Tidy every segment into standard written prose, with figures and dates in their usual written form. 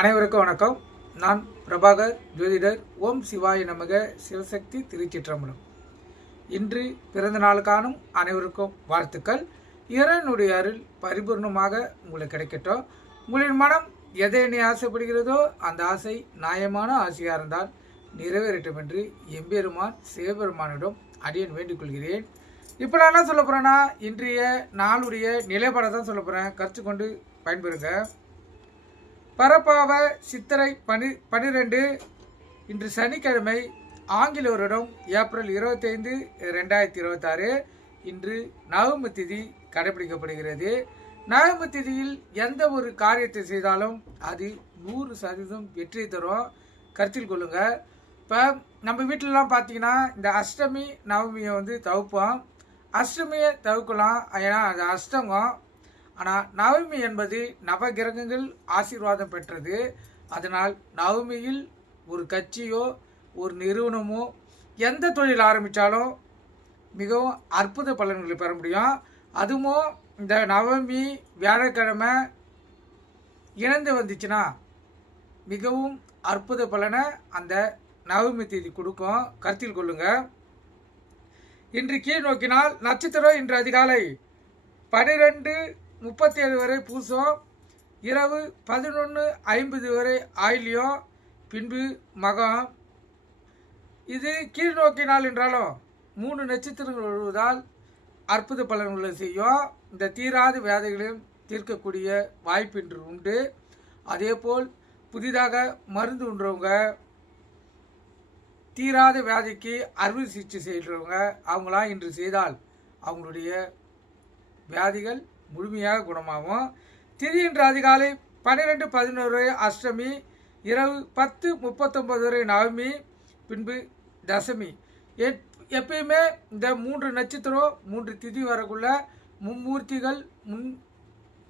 அனைவருக்கும் வணக்கம். நான் பிரபாகர் ஜோதிடர். ஓம் சிவாய நமக. சிவசக்தி திருச்சிற்றம்பலம். இன்று பிறந்த நாள் காணும் அனைவருக்கும் வாழ்த்துக்கள். இறைவனுடைய அருள் பரிபூர்ணமாக உங்களுக்கு கிடைக்கட்டும். உங்களின் மனம் எதை எண்ணி ஆசைப்படுகிறதோ அந்த ஆசை நியாயமான ஆசையாக இருந்தால் நிறைவேறட்டும் என்று எம்பெருமான் சிவபெருமானிடம் அடியேன் வேண்டிக் கொள்கிறேன். இப்போ நான் என்ன சொல்ல போகிறேன்னா, இன்றைய நாளுடைய நிலைப்பாடை தான் சொல்ல போகிறேன். கற்றுக்கொண்டு பயன்பெறுங்க. பரப்பாவ சித்திரை 12 இன்று சனிக்கிழமை, ஆங்கில வருடம் ஏப்ரல் 25, 2026. இன்று நவமி திதி கடைபிடிக்கப்படுகிறது. நவமி திதியில் எந்த ஒரு காரியத்தை செய்தாலும் அது 100% வெற்றி தரும். கருத்தில் கொள்ளுங்க. இப்போ நம்ம வீட்டிலலாம் பார்த்தீங்கன்னா இந்த அஷ்டமி நவமியை தவிர்ப்போம். அஷ்டமியை தவிர்க்கலாம், ஏன்னா அது அஷ்டங்கம். ஆனால் நவமி என்பது நவகிரகங்கள் ஆசீர்வாதம் பெற்றது. அதனால் நவமியில் ஒரு கட்சியோ ஒரு நிறுவனமோ எந்த தொழில் ஆரம்பித்தாலும் மிகவும் அற்புத பலன்களை பெற முடியும். அதுவும் இந்த நவமி வியாழக்கிழமை இணைந்து வந்துச்சுன்னா மிகவும் அற்புத பலனை அந்த நவமி தேதி கொடுக்கும். கருத்தில் கொள்ளுங்க. இன்று கீழ் நோக்கினால் நட்சத்திரம் இன்று அதிகாலை 12:37 வரை பூசம், இரவு 11:50 வரை ஆயிலியம், பின்பு மகம். இது கீழ் நோக்கி நாள் என்றாலும் 3 நட்சத்திரங்கள் வருவதால் அற்புத பலன்களை செய்யும். இந்த தீராத வியாதிகளையும் தீர்க்கக்கூடிய வாய்ப்பு இன்று உண்டு. அதேபோல் புதிதாக மருந்து உண்றவங்க, தீராத வியாதிக்கு அறுவை சிகிச்சை செய்கிறவங்க, அவங்களாம் இன்று செய்தால் அவங்களுடைய வியாதிகள் முழுமையாக குணமாகும். திதி இன்று அதிகாலை 12:11 வரை அஷ்டமி, இரவு 10:39 வரை நவமி, பின்பு தசமி. எப்பயுமே இந்த 3 நட்சத்திரம் 3 திதி வரக்குள்ள மும்மூர்த்திகள்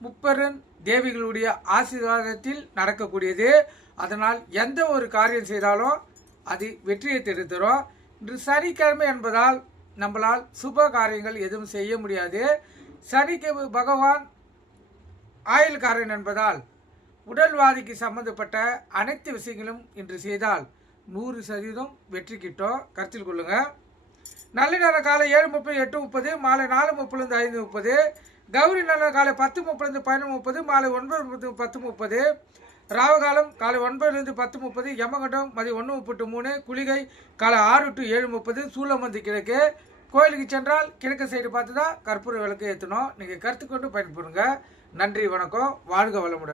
முப்பெரும் தேவிகளுடைய ஆசீர்வாதத்தில் நடக்கக்கூடியது. அதனால் எந்த ஒரு காரியம் செய்தாலும் அது வெற்றியை தரும். இன்று சனிக்கிழமை என்பதால் நம்மளால் சுப காரியங்கள் எதுவும் செய்ய முடியாது. சனிக்கு பகவான் ஆயுள்காரன் என்பதால் உடல்வாதிக்கு சம்பந்தப்பட்ட அனைத்து விஷயங்களும் இன்று செய்தால் 100% வெற்றி கிட்டும். கருத்தில் கொள்ளுங்க. நல்ல நேரம் காலை 7:30, 8:30, மாலை 4:30, 5:30. கௌரி நல்ல காலை 10:30, 11:30, மாலை 9:30, 10:30. ராவகாலம் காலை 9 - 10:30. யமகண்டம் மதியம் 1:33. குளிகை காலை 6 to 7:30. சூளமந்தி கிழக்கு. கோயிலுக்கு சென்றால் கிழக்கு சைடு பார்த்து தான் கற்பூர விளக்கு ஏற்றணும். நீங்கள் கருத்துக்கொண்டு பயன்பெறுங்க. நன்றி, வணக்கம், வாழ்க வளமுடன்.